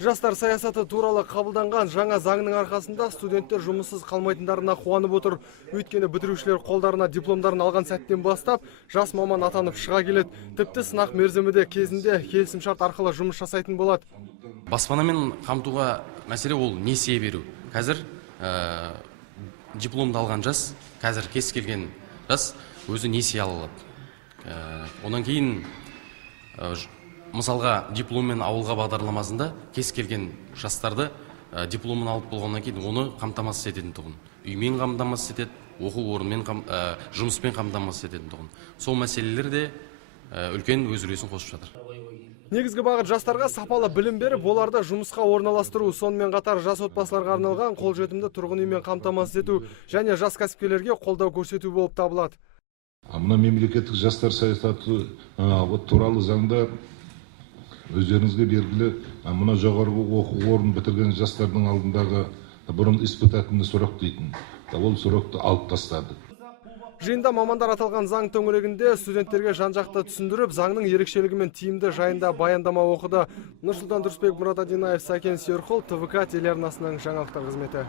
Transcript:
Жастар саясаты туралы қабылданған жаңа заңның арқасында студенттер жұмыссыз қалмайтындарына қуанып отыр. Өйткені бітірушілер қолдарына дипломдарын алған сәттен бастап жас маман атанып шыға келеді. Тіпті сынақ мерзімі де кезінде келісімшарт арқылы жұмыс жасайтын болады. Баспанамен қамтуға мәселе ол несие беру. Қазір дипломды алған жас, қазір кез келген жас өзі несие ала алады. Онан кейін мысалға дипломмен ауылға бағдарламасында кез келген жастарды дипломын алып болғаннан кейін оны қамтамасыз ететін тұғын. Үймен қамтамасыз етеді, оқу орнымен, жұмыспен қамтамасыз ететін тұғын. Сол мәселелер де үлкен өз үлесін қосып жатыр. Негізгі бағыт жастарға сапалы білім беріп, оларды жұмысқа орналастыру, сонымен қатар жас отбасыларға арналған қолжетімді тұрғын үймен қамтамасыз ету және жас кәсіпкерлерге қолдау көрсету болып табылады. Мына мемлекеттік жастар саясаты туралы заңда өздеріңізге белгілі, мына жоғарғы оқу орнын бітірген жастардың алдындағы бұрын испытательный сұрақ дейтін. Ол сұрақты алып тастады. Жиында мамандар аталған заң төңірегінде студенттерге жан-жақты түсіндіріп, заңның ерекшелігі мен тиімді жайында баяндама оқыды. Нұрсұлтан Тұрысбек, Мұрат Адинаев, Сәкен Серхол, ТВК телеарнасының жаңалықтар қызметі.